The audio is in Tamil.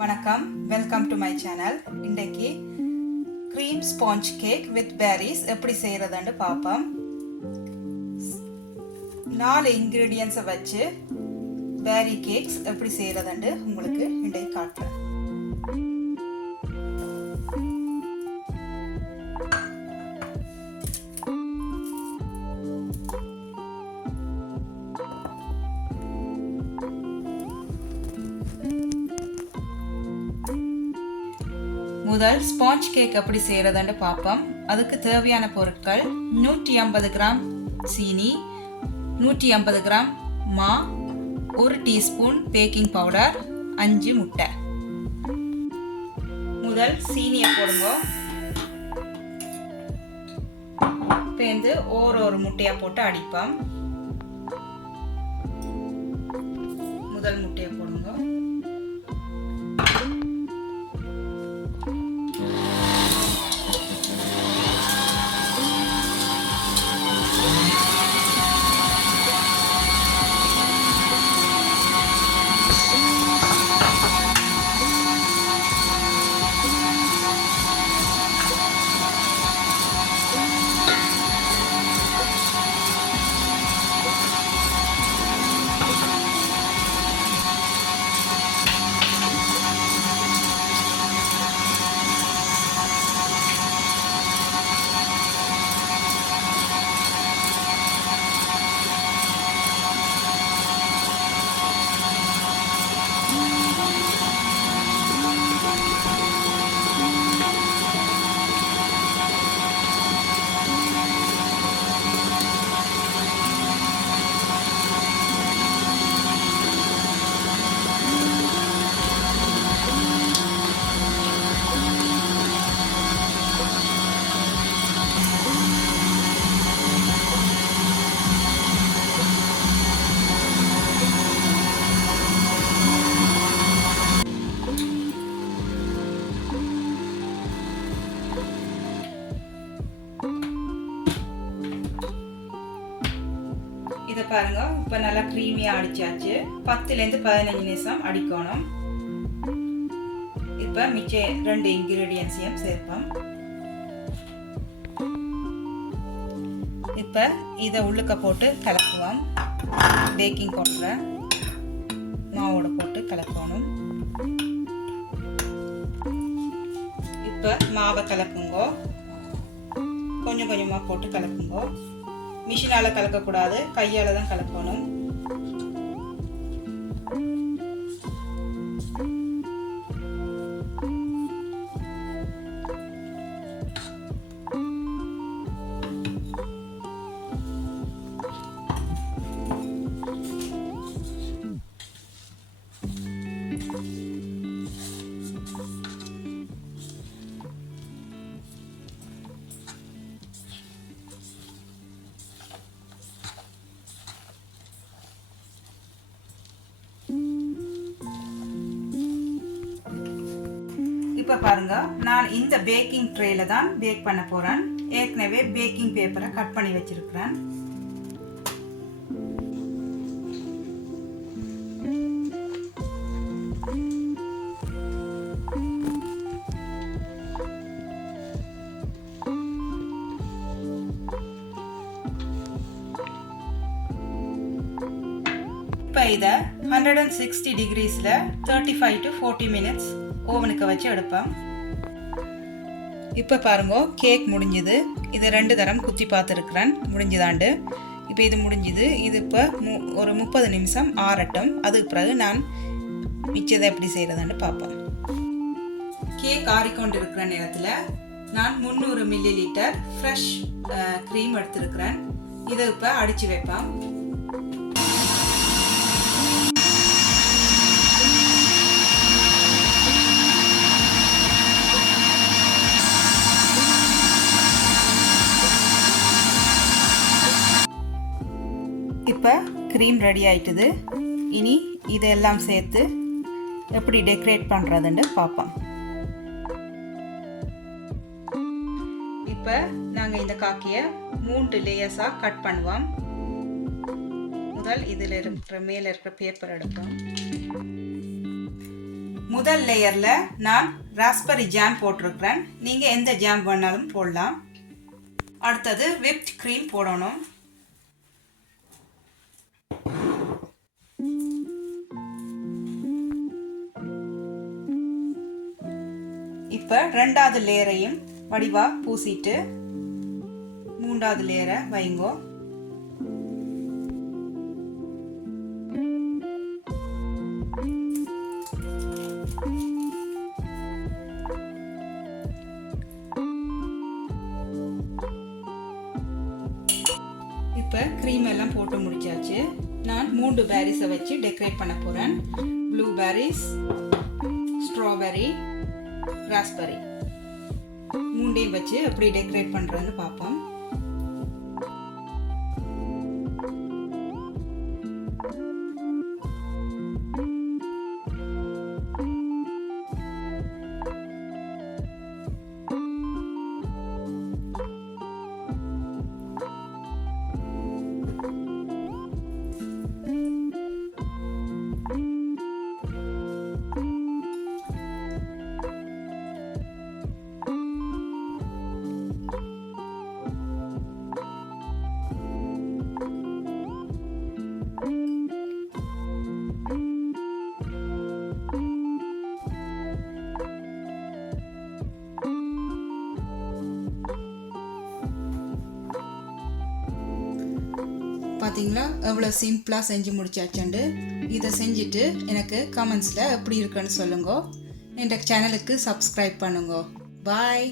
வணக்கம், வெல்கம் டு மை சேனல். இன்றைக்கு cream sponge cake with Paris எப்படி செய்கிறதுன்னு பார்ப்போம். 4 இன்க்ரீடியன்ஸை வச்சு பேரி கேக்ஸ் எப்படி செய்கிறதுன்னு உங்களுக்கு இன்றைக்கு காட்டுறேன். முதல் ஸ்பாஞ்ச் கேக் எப்படி செய்கிறதுன்னு பார்ப்போம். அதுக்கு தேவையான பொருட்கள் 150 கிராம் சீனி, 150 கிராம் மா, 1 டீஸ்பூன் பேக்கிங் பவுடர், 5 முட்டை. முதல் சீனியை போடுங்க. பேந்து ஒரு முட்டையா போட்டு அடிப்போம். முதல் முட்டையை போடுங்க. இதை பாருங்க, இப்போ நல்லா க்ரீமியாக அடிச்சாச்சு. 10லேருந்து 15 நிமிஷம் அடிக்கணும். இப்போ மிச்ச 2 இன்க்ரீடியன்ஸையும் சேர்ப்போம். இப்போ இதை உள்ளுக்க போட்டு கலக்குவோம். பேக்கிங் பவுடரை மாவோட போட்டு கலக்கணும். இப்போ மாவை கலக்குங்கோ. கொஞ்சம் கொஞ்சமாக போட்டு கலக்குங்கோ. மிஷினால் கலக்கக்கூடாது, கையால் தான் கலக்கணும். இப்போ பாருங்க, நான் இந்த பேக்கிங் ட்ரேல தான் பேக் பண்ண போறேன். ஏற்கனவே பேக்கிங் பேப்பரை கட் பண்ணி வச்சிருக்கிறேன். இப்போ இதை 160 டிகிரிஸில் 35 to 40 மினிட்ஸ் ஓவனுக்கு வச்சு எடுப்பேன். இப்போ பாருங்க, கேக் முடிஞ்சுது. இது 2 தரம் குத்தி பார்த்துருக்குறேன், முடிஞ்சுதாண்டு. இப்போ இது முடிஞ்சுது. இது இப்போ ஒரு 30 நிமிஷம் ஆறட்டும். அதுக்கு பிறகு நான் மிச்சதை எப்படி செய்கிறதான்னு பார்ப்பேன். கேக் ஆறிக்கொண்டு இருக்கிற நேரத்தில் நான் 300 மில்லி லிட்டர் ஃப்ரெஷ் க்ரீம் எடுத்துருக்கிறேன். இதை இப்போ அடித்து வைப்பேன். இப்போ க்ரீம் ரெடி ஆயிட்டுது. இனி இதெல்லாம் சேர்த்து எப்படி டெக்கரேட் பண்ணுறதுன்னு பார்ப்போம். இப்போ நாங்கள் இந்த காக்கியை 3 லேயர்ஸாக கட் பண்ணுவோம். முதல் இதில் இருக்கிற மேலே இருக்கிற பேப்பர் எடுப்போம். முதல் லேயரில் நான் ராஸ்பெரி ஜாம் போட்டிருக்கிறேன். நீங்கள் எந்த ஜாம் வேணாலும் போடலாம். அடுத்தது விப்ட் க்ரீம் போடணும். இப்போ ரெண்டாவது லேயரையும் வடிவா பூசிட்டு மூன்றாவது லேயரை வைங்கோ. இப்போ க்ரீம் எல்லாம் போட்டு முடிச்சாச்சு. நான் 3 பேரிஸை வச்சு டெக்கரேட் பண்ண போகிறேன். ப்ளூபெரிஸ், ஸ்ட்ராபெரி, ராஸ்பெரி 3டையும் வச்சு எப்படி டெக்கரேட் பண்ணுறதுன்னு பார்ப்போம். பார்த்தீங்களா எவ்வளோ சிம்பிளாக செஞ்சு முடிச்சாச்சுண்டு. இதை செஞ்சுட்டு எனக்கு கமெண்ட்ஸில் எப்படி இருக்குன்னு சொல்லுங்க. என் சேனலுக்கு சப்ஸ்கிரைப் பண்ணுங்க. பாய்.